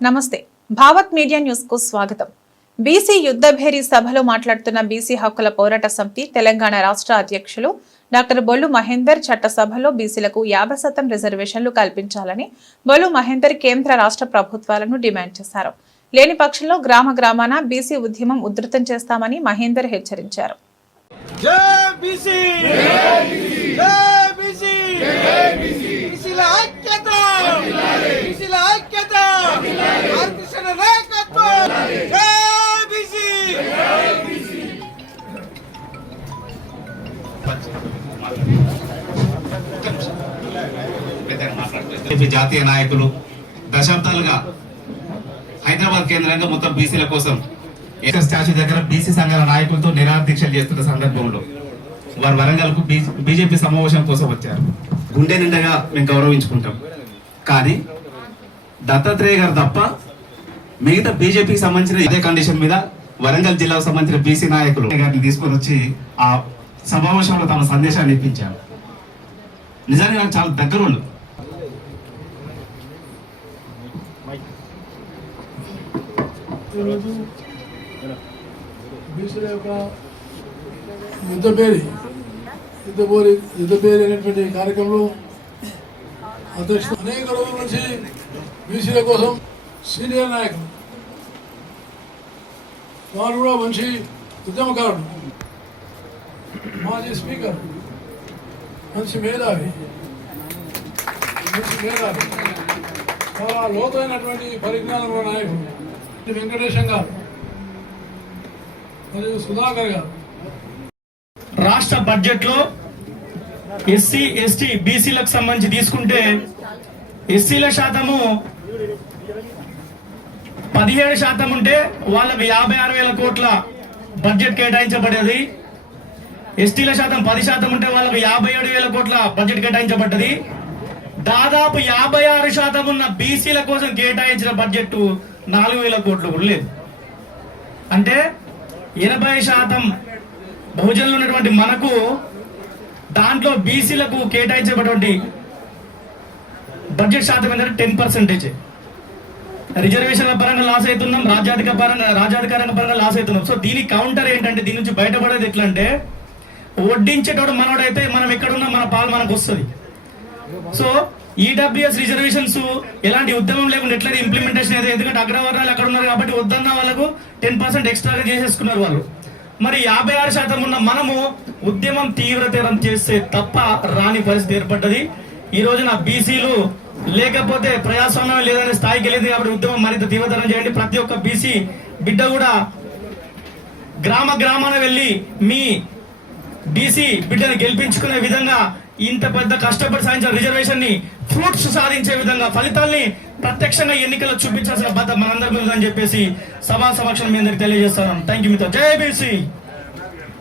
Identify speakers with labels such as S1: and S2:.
S1: నమస్తే. భావత్ మీడియా న్యూస్కు స్వాగతం. బీసీ యుద్ధభేరి సభలో మాట్లాడుతున్న బీసీ హక్కుల పోరాట సమితి తెలంగాణ రాష్ట్ర అధ్యక్షులు డాక్టర్ బొల్లు మహేందర్ చట్టసభలో బీసీలకు యాభై శాతం రిజర్వేషన్లు కల్పించాలని బొల్లు మహేందర్ కేంద్ర రాష్ట్ర ప్రభుత్వాలను డిమాండ్ చేశారు. లేని పక్షంలో గ్రామ గ్రామాన బీసీ ఉద్యమం ఉధృతం చేస్తామని మహేందర్ హెచ్చరించారు.
S2: జై బీసీ! జై బీసీ! జై బీసీ!
S3: బీజేపీ జాతీయ నాయకులు దశాబ్దాలుగా హైదరాబాద్ కేంద్రంగా మొత్తం బీసీల కోసం ఏకర్ స్టాచ్యూ దగ్గర బీసీ సంఘాల నాయకులతో నిరాదీక్షలు చేస్తున్న సందర్భంలో వారు వరంగల్కు బీజేపీ సమావేశం కోసం వచ్చారు. గుండె నిండగా మేము గౌరవించుకుంటాం. కానీ దత్తాత్రేయ గారు తప్ప మిగతా బీజేపీకి సంబంధించిన ఇదే కండిషన్ మీద వరంగల్ జిల్లాకు సంబంధించిన బీసీ నాయకులు గారిని తీసుకొని వచ్చి ఆ సమావేశంలో తమ సందేశాన్ని ఇప్పించారు. నిజానికి నాకు చాలా దగ్గరోళ్ళు వాళ్ళు
S4: ఈరోజు బీసీల యొక్క యుద్ధపేరి యుద్ధపోరి యుద్ధపేరి అనేటువంటి కార్యక్రమంలో అధ్యక్ష అనేక రోజుల నుంచి బీసీల కోసం సీనియర్ నాయకులు వారు కూడా మంచి ఉద్యమకారుడు మాజీ స్పీకర్ మంచి మేధావి మంచి మేధావి చాలా లోతైనటువంటి పరిజ్ఞానంలో నాయకుడు. వెంకటేశం గారు మరియు సుధాకర్ గారు.
S5: రాష్ట్ర బడ్జెట్లో ఎస్సీ ఎస్టీ బీసీలకు సంబంధించి తీసుకుంటే ఎస్సీల శాతము పదిహేడు శాతం ఉంటే వాళ్ళకి యాభై ఆరు వేల కోట్ల బడ్జెట్ కేటాయించబడేది ఎస్టీల శాతం పది శాతం ఉంటే వాళ్ళకి యాభై ఏడు వేల కోట్ల బడ్జెట్ కేటాయించబడ్డది. దాదాపు యాభై ఆరు శాతం ఉన్న బీసీల కోసం కేటాయించిన బడ్జెట్ నాలుగు వేల కోట్లు కూడా లేదు. అంటే ఎనభై శాతం బహుజనులు ఉన్నటువంటి మనకు దాంట్లో బీసీలకు కేటాయించబడినటువంటి బడ్జెట్ శాతం ఏంటంటే టెన్ పర్సెంటేజ్. రిజర్వేషన్ల పరంగా లాస్ అవుతున్నాం రాజ్యాధిక పరంగా రాజ్యాధికారంగ పరంగా లాస్ అవుతున్నాం. సో దీని కౌంటర్ ఏంటంటే దీని నుంచి బయటపడేది ఎట్లా అంటే వడ్డించేటోడు మనోడైతే మనం ఎక్కడున్నా మన పాలు మనకు వస్తుంది. సో ఈడబ్ల్యూఎస్ రిజర్వేషన్స్ ఎలాంటి ఉద్యమం లేకుండా ఎట్లా ఇంప్లిమెంటేషన్ అయితే? ఎందుకంటే అగ్రవర్ణాలు అక్కడ ఉన్నారు కాబట్టి వద్దన్న వాళ్ళకు టెన్ పర్సెంట్ ఎక్స్ట్రాగా చేసేసుకున్నారు వాళ్ళు. మరి యాభై ఆరు శాతం ఉన్న మనము ఉద్యమం తీవ్రతరం చేస్తే తప్ప రాని పరిస్థితి ఏర్పడ్డది. ఈ రోజున బీసీలు లేకపోతే ప్రజాస్వామ్యం లేదనే స్థాయికి వెళ్ళింది కాబట్టి ఉద్యమం మరింత తీవ్రతరం చేయండి. ప్రతి ఒక్క బీసీ బిడ్డ కూడా గ్రామ గ్రామాన వెళ్ళి మీ బీసీ బిడ్డను గెలిపించుకునే విధంగా ఇంత పెద్ద కష్టపడి సాధించిన రిజర్వేషన్ని ఫ్రూట్స్ సాధించే విధంగా ఫలితాల్ని ప్రత్యక్షంగా ఎన్నికల్లో చూపించాల్సిన బాధ్యత మనందరి మీద అని చెప్పేసి సభా సమక్షం మీ అందరికి తెలియజేస్తాను థ్యాంక్ యూ మీతో జై బీసీ